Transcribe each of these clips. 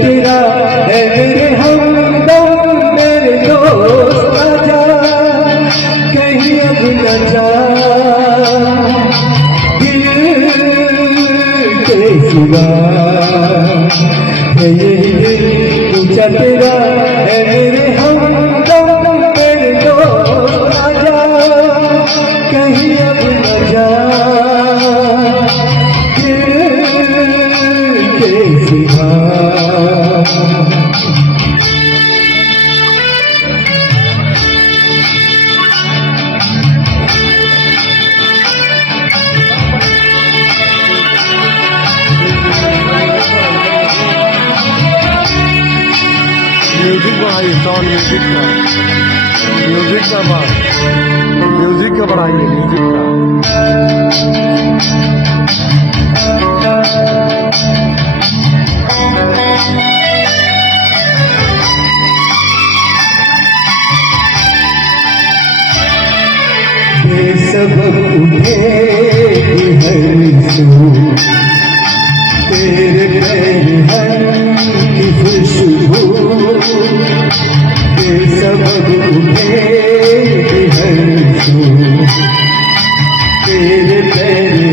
तेरा है मेरे हमदम मेरे दोस्त आजा कहीं अब न जा दिल के सिवा है यही दिल पूछा तेरा है मेरे हमदम मेरे दोस्त आजा कहीं अब न जा दिल के सिवा। म्यूजिक बढ़ाइए, साउंड म्यूजिक का बढ़ाइए, म्यूजिक का। बेसबब उठेगी हर सू तेरे पहलू की खुशबू बेसबब उठेगी हर सू तेरे पहलू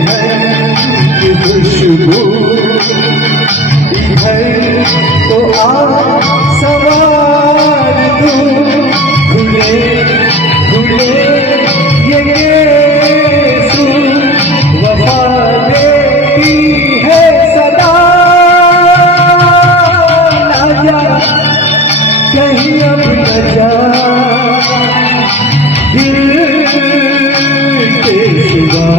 की खुशबू इधर तो आ सवार दूं खुले खुले वफा देती है सदा ना जा कहीं अब न जा दिल के सिवा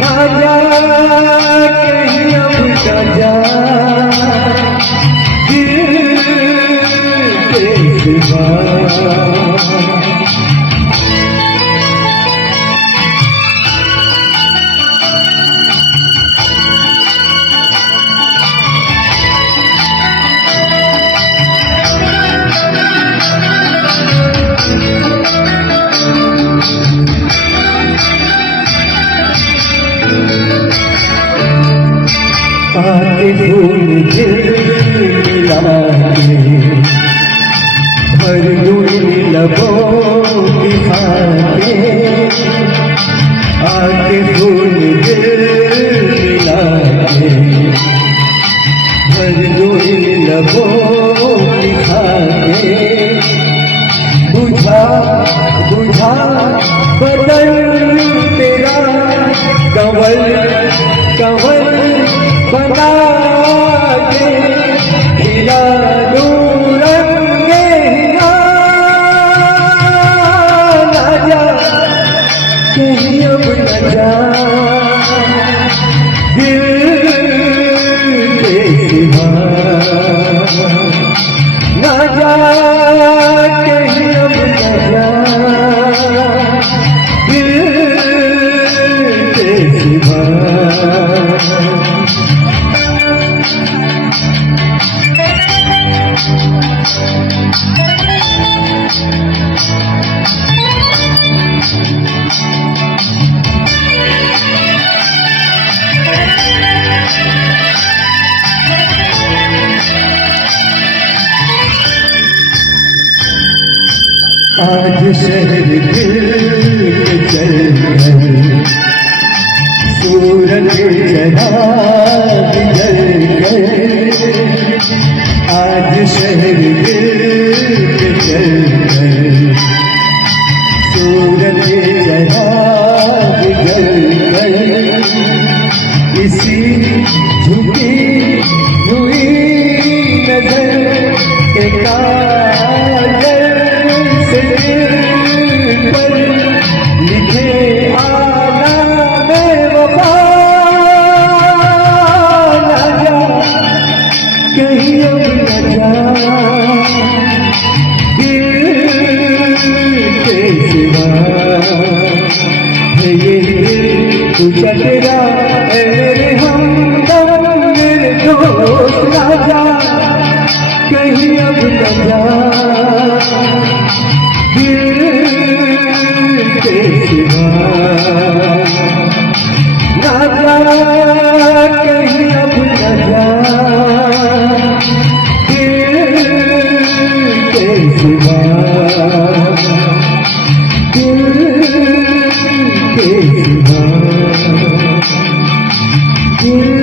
ना जा कहीं अब न जा दिल के सिवा। आके फूल दिल मिलाके भर दूँ लबों की खाके आके फूल दिल मिलाके भर दूँ लबों की खाके बुझा बुझा बदन तेरा कंवल कंवल बना के खिला दूं रंगे हिला ना जा कहीं अब न जा दिल के सिवा ना जा कहीं अब न जा दिल के सिवा। आज शहर दिल चल गए सूरज जरा बिजल गए आज शहर दिल चल गए सूरज जरा बिजल गए इसी झुकी हुई नजर के काजल से पर लिखे आलाम वफा ना जा कहीं अब न जा दिल के सिवा है ये दिल तुझा तेरा है मेरे हमदम मेरे दोस्त ना जा कहीं अब न जा दिल के सिवा ना जा कहीं अब न जा। ये